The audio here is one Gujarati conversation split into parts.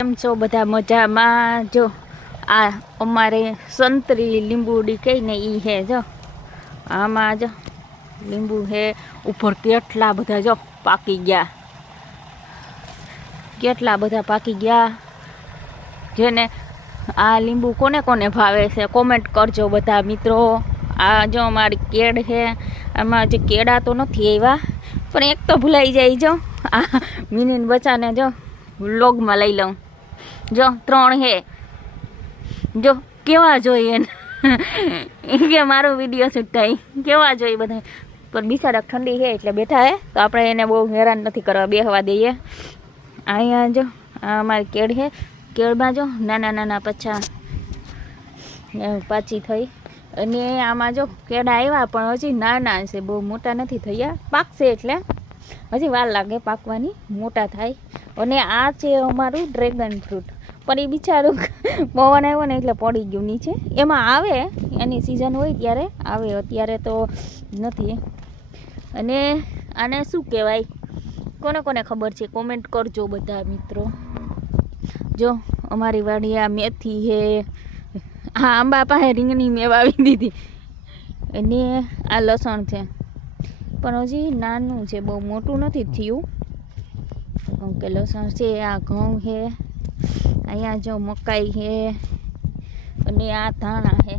કેમ છો બધા મજામાં? જો આ અમારે સંતરી લીંબુડી કહીને ઈ હે જો આમાં જો લીંબુ હે ઉપર કેટલા બધા જો પાકી ગયા, કેટલા બધા પાકી ગયા. જેને આ લીંબુ કોને કોને ભાવે છે કોમેન્ટ કરજો બધા મિત્રો. આ જો અમારી કેળ છે, આમાં જે કેળા તો નથી આવ્યા પણ એક તો ભૂલાઈ જાય. જો આ મિનીન બચ્ચાને જો વ્લોગમાં લઈ લઉં. જો 3 હે, જો કેવા જોઈએ કે મારો વિડીયો શૂટ થાય કેવા જોઈએ બધા. પણ બિચારા ઠંડી છે એટલે બેઠા હે તો આપણે એને બહુ હેરાન નથી કરવા, બેહવા દઈએ. અહીંયા જો આ અમારી કેળ છે, કેળમાં જો નાના નાના પચ્છા પાછી થઈ. અને આમાં જો કેળા આવ્યા પણ હજી નાના છે, બહુ મોટા નથી થયા. પાકશે એટલે હજી વાર લાગે પાકવાની, મોટા થાય. અને આ છે અમારું ડ્રેગન ફ્રૂટ, પણ એ બિચારું પવન આવ્યો ને એટલે પડી ગયું નીચે. એમાં આવે, એની સિઝન હોય ત્યારે આવે, અત્યારે તો નથી. અને આને શું કહેવાય, કોને કોને ખબર છે કોમેન્ટ કરજો બધા મિત્રો. જો અમારી વાડી આ મેથી છે, હા આંબા પાસે રીંગણી મેં વાવી દીધી. અને આ લસણ છે પણ હજી નાનું છે, બહુ મોટું નથી થયું. કે લસણ છે, આ ઘઉં છે, અહીંયા જો મકાઈ છે અને આ ધાણા છે.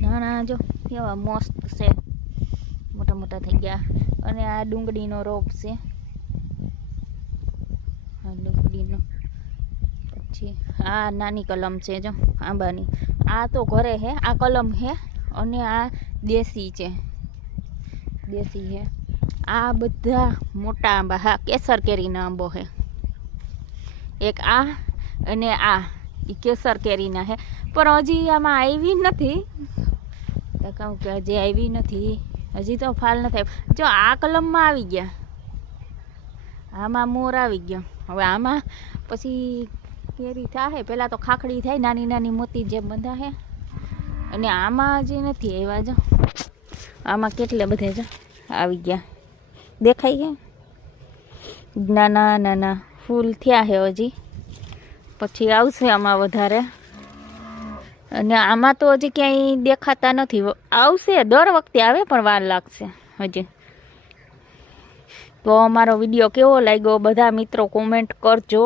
ધાણા જો કેવા મસ્ત છે, મોટા મોટા થઈ ગયા. અને આ ડુંગળીનો રોપ છે, આ ડુંગળીનો. પછી આ નાની કલમ છે જો આંબાની, આ તો ઘરે છે, આ કલમ છે. અને આ દેશી છે, દેશી છે. આ બધા મોટા આંબા, હા કેસર કેરીના આંબો છે. એક આ અને આ એ કેસર કેરીના છે, પણ હજી આમાં આવી નથી. કહું કે હજી આવી નથી, હજી તો ફાલ નથી. જો આ કલમમાં આવી ગયા, આમાં મોર આવી ગયો. હવે આમાં પછી કેરી થાય, પહેલાં તો ખાખડી થાય, નાની નાની મોતી જે બધા છે. અને આમાં હજી નથી આવ્યા. જો આમાં કેટલે બધે જો આવી ગયા, દેખાય ગયા. નાના નાના ફૂલ થયા છે હજી, પછી આવશે આમાં વધારે. અને આમાં તો હજી ક્યાંય દેખાતા નથી. આવશે, દર વખતે આવે પણ વાર લાગશે હજી. તો અમારો વિડીયો કેવો લાગ્યો બધા મિત્રો કોમેન્ટ કરજો.